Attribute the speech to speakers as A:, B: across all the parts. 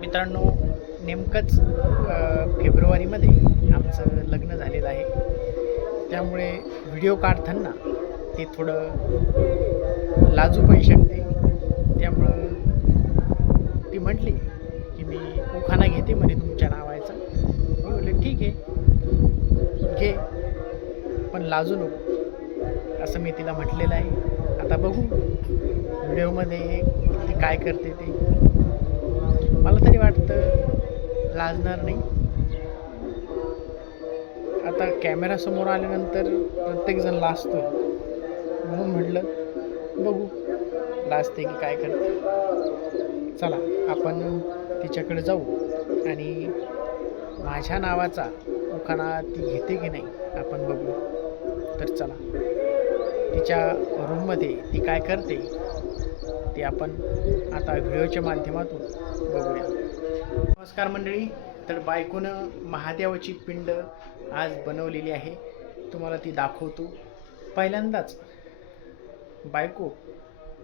A: मित्रांनो नेमकंच फेब्रुवारीमध्ये आमचं लग्न झालेलं आहे. त्यामुळे व्हिडिओ काढताना ते थोडं लाजू पण शकते. त्यामुळं ती म्हटली की मी उखाणा घेते म्हणे तुमच्या नावायचं मी म्हटले ठीक आहे. घे. पण लाजू नको. असं मी तिला म्हटलेलं आहे. आता बघू व्हिडिओमध्ये ती काय करते ते. मला तरी वाटतं लाजणार नाही. आता कॅमेरासमोर आल्यानंतर प्रत्येकजण लाजतो म्हणून म्हटलं बघू लाजते की काय करते. चला आपण तिच्याकडे जाऊ आणि माझ्या नावाचा उखाणा ती घेते की नाही आपण बघू. तर चला. तिच्या रूममध्ये ती काय करते ते आपण आता व्हिडिओच्या माध्यमातून बघूया. नमस्कार मंडळी तर बायकोनं महादेवाची पिंड आज बनवलेली आहे. तुम्हाला ती दाखवतो. पहिल्यांदाच बायको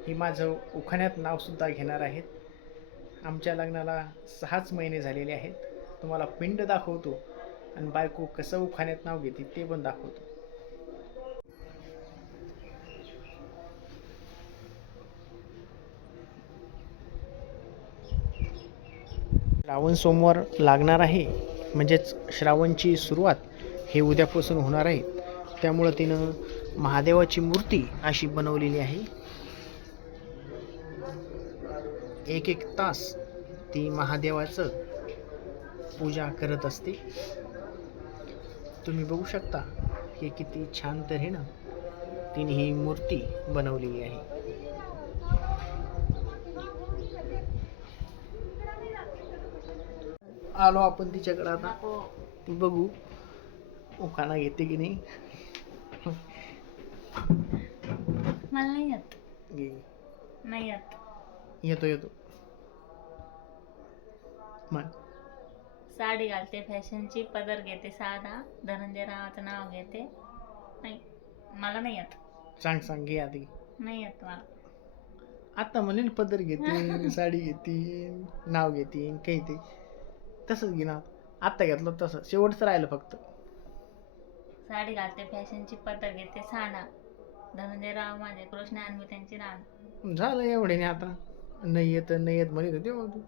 A: ही माझं उखाण्यात नावसुद्धा घेणार आहेत. आमच्या लग्नाला सहाच महिने झालेले आहेत. तुम्हाला पिंड दाखवतो आणि बायको कसं उखाण्यात नाव घेते ते पण दाखवतो. श्रावण सोमवार लागणार आहे. म्हणजेच श्रावणची सुरुवात हे उद्यापासून होणार आहे. त्यामुळं तिनं महादेवाची मूर्ती अशी बनवलेली आहे. एक एक तास ती महादेवाचं पूजा करत असते. तुम्ही बघू शकता की किती छान तऱ्हेनं तिने ही मूर्ती बनवलेली आहे. आलो आपण तिच्याकडे आता. ती बघू. उखाणा घेते की नाही?
B: मला नाही येत.
A: घे.
B: नाही येत.
A: येतो येतो. म्हण.
B: साडी घालते फॅशनची. पदर घेते साधा. धनंजय रावाचं नाव घेते. नाही मला नाही येत.
A: सांग सांग घे आधी.
B: नाही येत मला.
A: आता म्हणेल पदर घेते साडी घेते नाव घेते काही ते. तसंच घे ना आत्ता घेतलं तसं. शेवटचं राहिलं फक्त.
B: साडी घालते फॅशनची पदर घेते साधा धनंजय राव माझे कृष्ण आणि मी त्यांची रान.
A: झालं एवढे नाही आता. नाही येत नाही येत म्हणत होते मग. तू